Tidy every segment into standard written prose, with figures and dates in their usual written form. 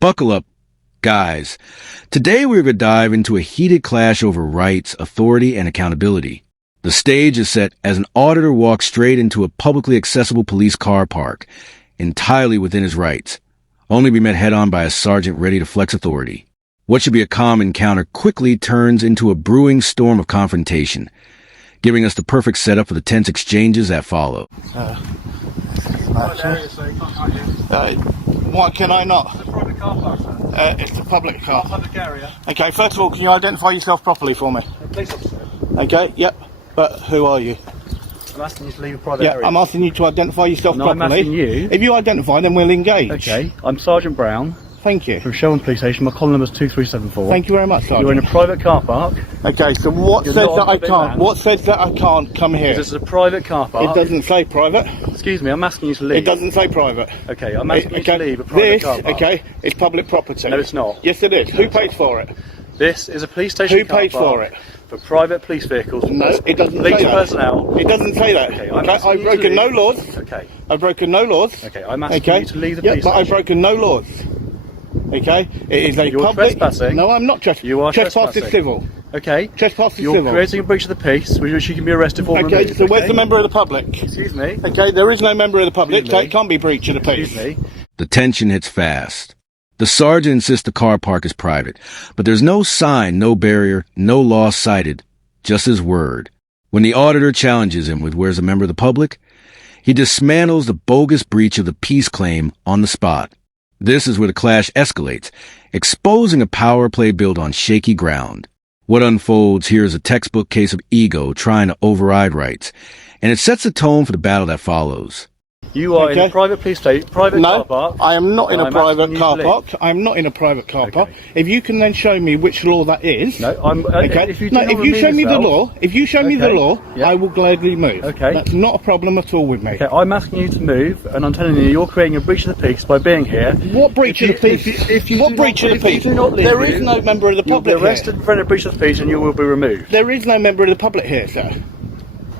Buckle up, guys. Today we're going to dive into a heated clash over rights, authority, and accountability. The stage is set as an auditor walks straight into a publicly accessible police car park, entirely within his rights, only to be met head-on by a sergeant ready to flex authority. What should be a calm encounter quickly turns into a brewing storm of confrontation, giving us the perfect setup for the tense exchanges that follow. Why can I not? It's a private car park, sir. It's a public car. Public area. Okay, first of all, can you identify yourself properly for me? Police officer. Okay, yep. But who are you? I'm asking you to leave a private area. I'm asking you to identify yourself No, properly. I'm asking you. If you identify, then we'll engage. Okay, I'm Sergeant Brown Thank you. from Shelburne Police Station. My call number is 2374. Thank you very much, Sergeant. You're in a private car park. Okay, so what You're says not that on I public can't? land. What says that I can't come here? This is a private car park. It doesn't say private. Excuse me, I'm asking you to leave. It doesn't say private. Okay, I'm asking you to leave a private car park. Okay, it's public property. No, it's not. Yes, it is. Who pays for it? This is a police station Who car pays park for it? for private police vehicles. No, it doesn't police say that. personnel. It doesn't say that. Okay, Okay, asking I've you to broken no leave. laws. Okay. I've broken no laws. Okay, I'm asking you to leave the Yeah, police but I've station. broken no laws. Okay, it is a You're public. trespassing. No, I'm not trespassing. You are Trespass is trespassing. civil. Okay. Trespass is You're civil. creating a breach of the peace, which you can be arrested for. Okay, removed, so where's okay? the member of the public? Excuse me. Okay, there is no member of the public, Excuse so me. it can't be breach of the peace. Excuse me. The tension hits fast. The sergeant insists the car park is private, but there's no sign, no barrier, no law cited, just his word. When the auditor challenges him with where's a member of the public, he dismantles the bogus breach of the peace claim on the spot. This is where the clash escalates, exposing a power play built on shaky ground. What unfolds here is a textbook case of ego trying to override rights, and it sets the tone for the battle that follows. You are in Okay. a private police station, private car No, park. I am not in and a I'm private asking you car to park. leave. I'm not in a private car Okay. park. If you can then show me which law that is. No, I'm. Okay. If you, no, do if not you remove show me the yourself- law, if you show me the Okay. law, Yeah. I will gladly move. Okay. That's not a problem at all with me. Okay, I'm asking you to move, and I'm telling you, you're creating a breach of the peace by being here. What breach of the peace? What breach of the peace? There is no member of the You'll be public arrested for a breach of the peace, and you will be removed. here. There is no member of the public here, sir.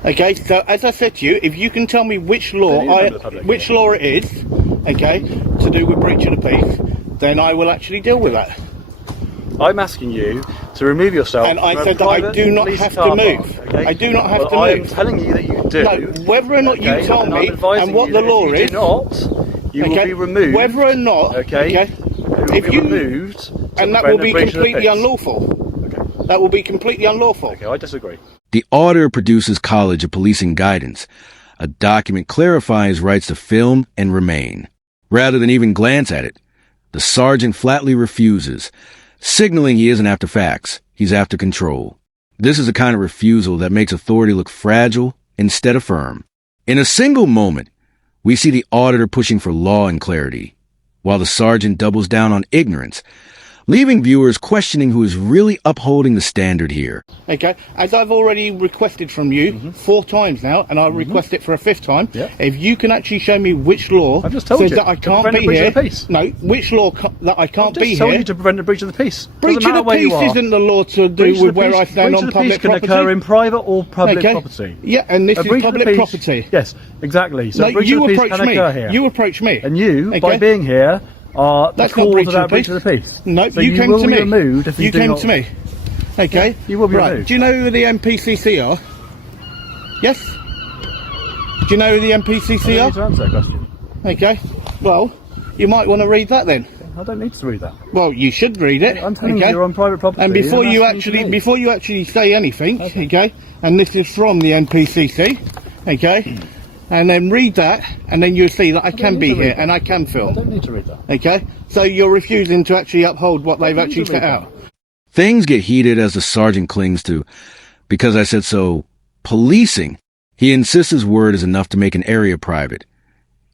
Okay, so as I said to you, if you can tell me which law There is no member of the public which here. law it is, okay, to do with breach of the peace, then I will actually deal with that. I'm asking you to remove yourself. And I from a said that I private do not police have car to move. park, okay? I do not have Well, to I am move. telling you that you do. No, whether or not you okay? tell and me I'm advising and what you the that law if is, you do not, you will okay, be removed. whether or not, Okay. if be you removed, to and that prevent will be a breach of the completely peace. unlawful. Okay. That will be completely unlawful. Okay, I disagree. The auditor produces College of Policing Guidance, a document clarifying his rights to film and remain. Rather than even glance at it, the sergeant flatly refuses, signaling he isn't after facts, he's after control. This is the kind of refusal that makes authority look fragile instead of firm. In a single moment, we see the auditor pushing for law and clarity, while the sergeant doubles down on ignorance, leaving viewers questioning who is really upholding the standard here. Okay, as I've already requested from you 4 times now, and I'll request it for a 5th time. Yeah. If you can actually show me which law I've just told says you, that I to can't prevent a be breach here. of the peace. No, which law that I can't Just be told here. you to prevent a breach of the peace. Breach Doesn't of matter the where you peace are. isn't the law to do Breach of with the where peace- I stand breach on of the peace public can property. occur in private or public Okay. property. Yeah, and this A is breach of the public peace- property. Yes, exactly. So No, a breach you of the peace approach can me. occur here. You approach me. And you, Okay. by being here, are That's the not cause breach of of that the breach peace. of the peace. No, So you came will to be me. removed if you You do came not. to me. Okay. You will be right. removed. Do you know who the MPCC are? Yes. Do you know who the I MPCC don't are? need to answer that question. Okay. Well, you might want to read that then. I don't need to read that. Well, you should read it. I'm telling okay? you, you're on private property. And before I'm you asking actually say anything, Okay. okay, and this is from the NPCC, okay, and then read that, and then you'll see that I can need be to read here that. and I can I film, don't need to read that. okay. So you're refusing to actually uphold what they've don't need actually to set read out. Things get heated as the sergeant clings to, because I said so, policing. He insists his word is enough to make an area private,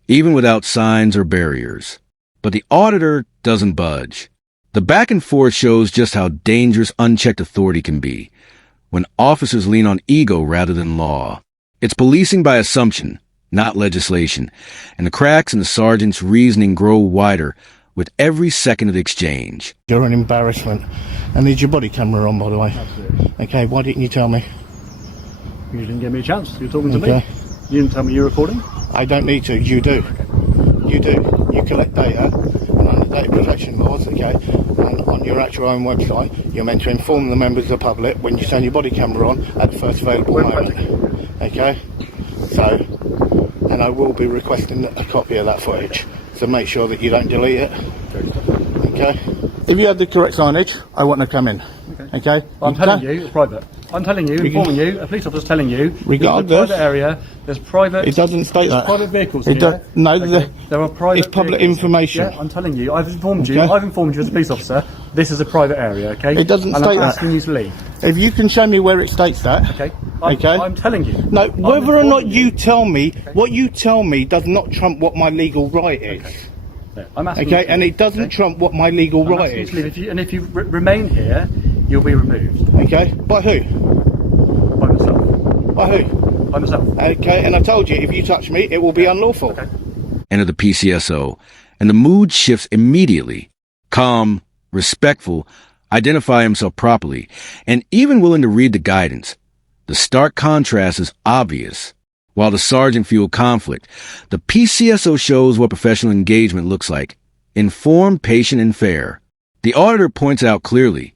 even without signs or barriers. But the auditor doesn't budge. The back and forth shows just how dangerous unchecked authority can be, when officers lean on ego rather than law. It's policing by assumption, not legislation, and the cracks in the sergeant's reasoning grow wider with every second of the exchange. You're an embarrassment. And is your body camera on, by the way? Absolutely. Okay, why didn't you tell me? You didn't give me a chance. You're talking to Okay. me. You didn't tell me you're recording. I don't need to. You do. You do. You collect data, and under data protection laws, okay, and on your actual own website, you're meant to inform the members of the public when you turn your body camera on at the first available moment. Okay, so, and I will be requesting a copy of that footage, so make sure that you don't delete it. Okay, if you had the correct signage, I want to come in. Okay, I'm telling you, it's private. I'm telling you, informing you, a police officer's telling you, regardless, private area, there's private. It doesn't state that. Private vehicles here. No, okay. There are private. It's public vehicles. information. Yeah, I'm telling you, I've informed you. I've informed you as a police officer. This is a private area, okay? It doesn't and state I'm that. asking you to leave. If you can show me where it states that. Okay. Okay. I'm telling you. No, whether or not you tell me, what you tell me does not trump what my legal right is. Okay. Yeah, I'm asking okay, and it doesn't trump what my legal right is. If you remain here, you'll be removed. Okay, by who? By myself. By who? By myself. Okay, and I told you, if you touch me, it will be unlawful. Okay. Enter the PCSO, and the mood shifts immediately. Calm, respectful, identify himself properly, and even willing to read the guidance. The stark contrast is obvious. While the sergeant fueled conflict, the PCSO shows what professional engagement looks like. Informed, patient, and fair. The auditor points out clearly,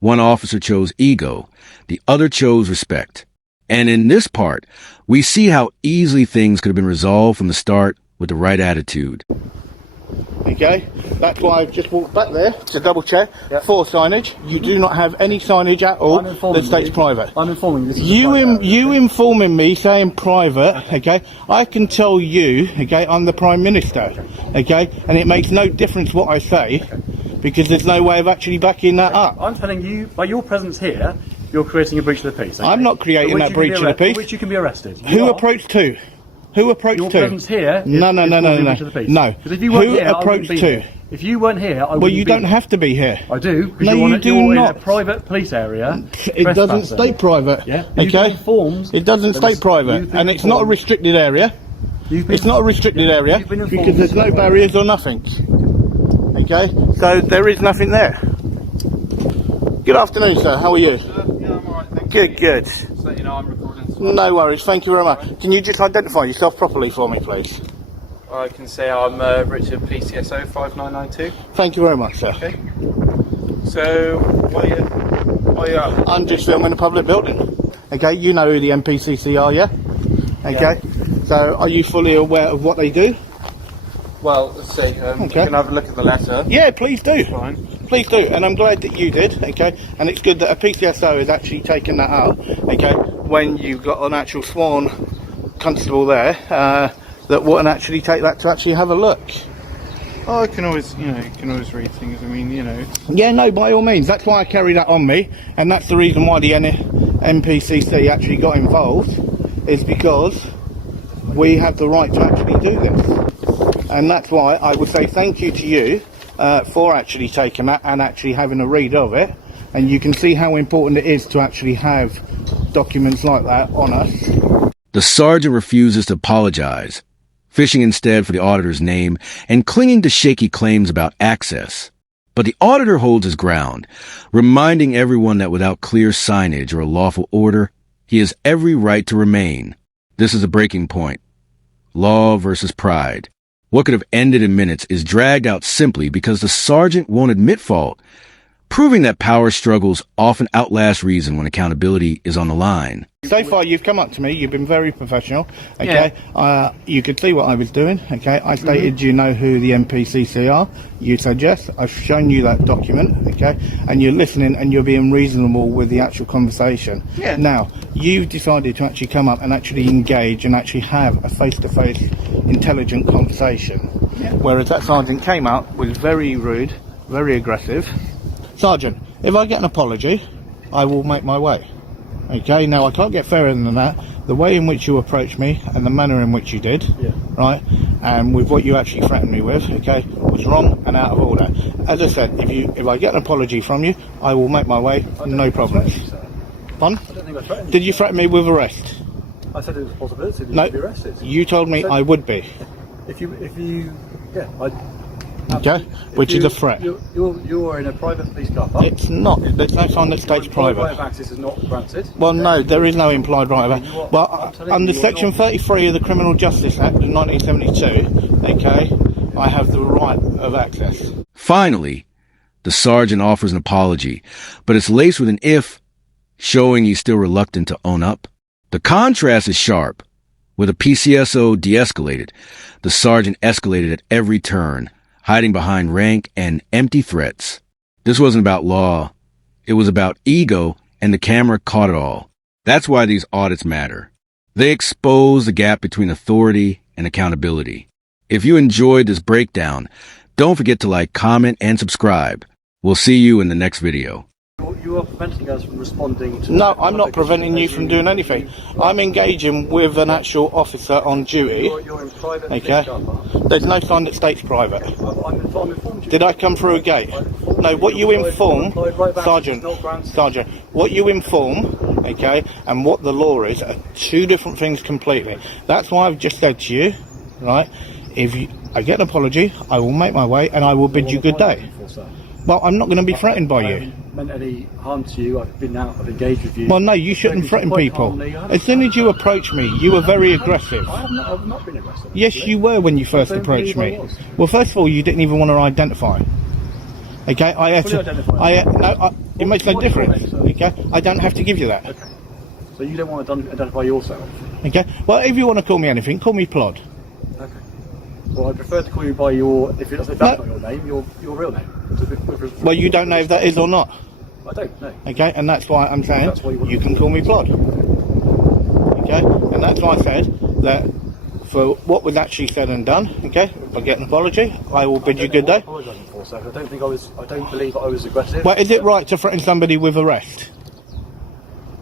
one officer chose ego, the other chose respect. And in this part, we see how easily things could have been resolved from the start with the right attitude. Okay, that's why I've just walked back there to double check for signage. You do not have any signage at all that states private. I'm informing you. You informing me saying private. Okay, I can tell you. Okay, I'm the Prime Minister. Okay, and it makes no difference what I say because there's no way of actually backing that up. I'm telling you, by your presence here, you're creating a breach of the peace. Okay? I'm not creating that breach of the peace. For which you can be arrested. Who approached who? Who approached your who? Presence here No. Because if you weren't who here, approached who? If you weren't here, I wouldn't Well, you don't have to be here. I do. No, you do you're not. In a private police area. It doesn't state private. Yeah. Okay. It doesn't state private, and it's not a restricted area. It's not a restricted area because there's no barriers or nothing. Okay. So there is nothing there. Good afternoon, sir. How are you? Yeah, I'm alright, thank you. Good. So you know I'm recording. No worries. Thank you very much. Can you just identify yourself properly for me, please? I can say I'm Richard PCSO 5992. Thank you very much, sir. Okay. So why are you up? I'm just filming a public building. Okay, you know who the NPCC are, yeah? Okay. Yeah. So are you fully aware of what they do? Well, let's see. You can have a look at the letter. Yeah, please do. Fine. Please do, and I'm glad that you did, okay? And it's good that a PCSO has actually taken that up, okay? When you've got an actual sworn constable there, that wouldn't actually take that to actually have a look. Oh, I can always, you can always read things. I mean, Yeah, no, by all means. That's why I carry that on me, and that's the reason why the NPCC actually got involved, is because we have the right to actually do this. And that's why I would say thank you to you for actually taking that and actually having a read of it. And you can see how important it is to actually have documents like that on us. The sergeant refuses to apologize, fishing instead for the auditor's name and clinging to shaky claims about access. But the auditor holds his ground, reminding everyone that without clear signage or a lawful order, he has every right to remain. This is a breaking point. Law versus pride. What could have ended in minutes is dragged out simply because the sergeant won't admit fault, proving that power struggles often outlast reason when accountability is on the line. So far, you've come up to me. You've been very professional. Okay, Yeah. You could see what I was doing. Okay, I stated you know who the NPCC are. You said yes. I've shown you that document. Okay, and you're listening and you're being reasonable with the actual conversation. Yeah. Now you've decided to actually come up and actually engage and actually have a face-to-face, intelligent conversation. Yeah. Whereas that sergeant came out was very rude, very aggressive. Sergeant, if I get an apology, I will make my way. Okay, now I can't get fairer than that. The way in which you approached me and the manner in which you did, right, and with what you actually threatened me with, okay, was wrong and out of order. As I said, if I get an apology from you, I will make my way, no problems. Pardon? I don't think I threatened you. Did you threaten me with arrest? I said it was a possibility that you No, could be arrested. you told me I would be. If you, Okay, which is a threat. You're in a private police car park. It's not. There's no sign that states Right private. of access is not granted. Well, no, there is no implied right of access. I'm Well, telling under you, Section you're 33 of the Criminal Justice Act of 1972, okay, I have the right of access. Finally, the sergeant offers an apology, but it's laced with an if, showing he's still reluctant to own up. The contrast is sharp. With a PCSO de-escalated, the sergeant escalated at every turn, hiding behind rank and empty threats. This wasn't about law. It was about ego, and the camera caught it all. That's why these audits matter. They expose the gap between authority and accountability. If you enjoyed this breakdown, don't forget to like, comment, and subscribe. We'll see you in the next video. You are preventing us from responding to... No, I'm not preventing you from doing anything. I'm engaging with an actual officer on duty. You're in private... Okay. There's no sign that states private. I'm informed you. Did I come through a gate? No, what you inform, Sergeant, what you inform, okay, and what the law is are two different things completely. That's why I've just said to you, right, if I get an apology, I will make my way and I will bid you good day. Well, I'm not going to be threatened by you. I haven't meant any harm to you. I've been out, I've engaged with you. Well, no, you shouldn't threaten people. As soon as you approached me, you were very aggressive. I've not been aggressive. Yes, you were when you first approached me. Well, first of all, you didn't even want to identify. Okay, I had to. It makes no difference. Okay, I don't have to give you that. Okay. So you don't want to identify yourself. Okay. Well, if you want to call me anything, call me Plod. Okay. Well, I prefer to call you by your, if that's not your name, your real name. Well, you don't know if that is or not. I don't know. Okay, and that's why I'm saying you can call me Plod. Okay, and that's why I said that for what was actually said and done. Okay, if I get an apology, I will bid you good day. I don't believe I was aggressive. Well, is it right to threaten somebody with arrest?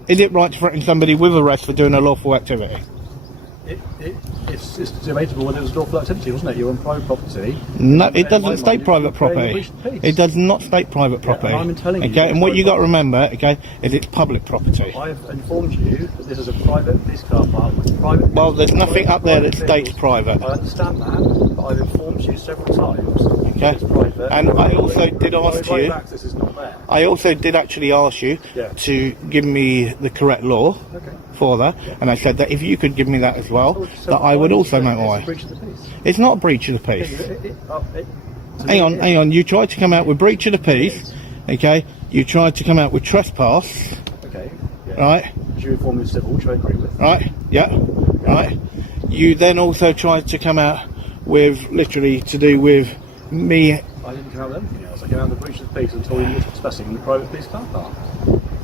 Is it right to threaten somebody with arrest for doing a lawful activity? It's debatable whether it was lawful activity, wasn't it? You're on private property. No, it doesn't state private property. It does not state private property. I'm telling you. Okay, and what you got to remember, okay, is it's public property. I've informed you that this is a private police car park with private. Well, there's nothing up there that states private. I understand that, but I've informed you several times. Okay, it's private. and I also did ask you. Access is not there. I also did actually ask you to give me the correct law for that, and I said that if you could give me that as well, that I would also make my way. It's not a breach of the peace. Hang on. You tried to come out with breach of the peace. Okay. You tried to come out with trespass. Okay. Right. You informed me of civil, which I agree with. Right. Yeah. Right. You then also tried to come out with literally to do with me. I didn't come out with anything else. I came out with breach of the peace until you were trespassing in the private police car park.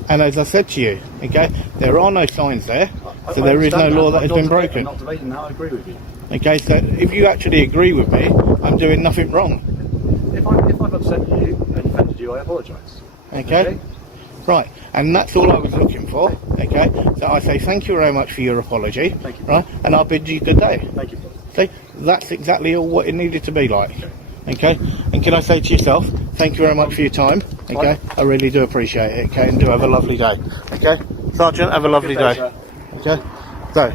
And as I said to you, okay, there are no signs there, so there is no law that has been broken. I'm not debating that, I agree with you. Okay, so if you actually agree with me, I'm doing nothing wrong. If I've upset you and offended you, I apologise. Okay? Right, and that's all I was looking for. Okay, so I say thank you very much for your apology. Thank you. Right, and I'll bid you good day. Thank you. See, that's exactly all what it needed to be like. Okay, and can I say to yourself, thank you very much for your time. Okay, I really do appreciate it. Okay, and do have a lovely day. Okay, Sergeant, have a lovely day. Okay, so.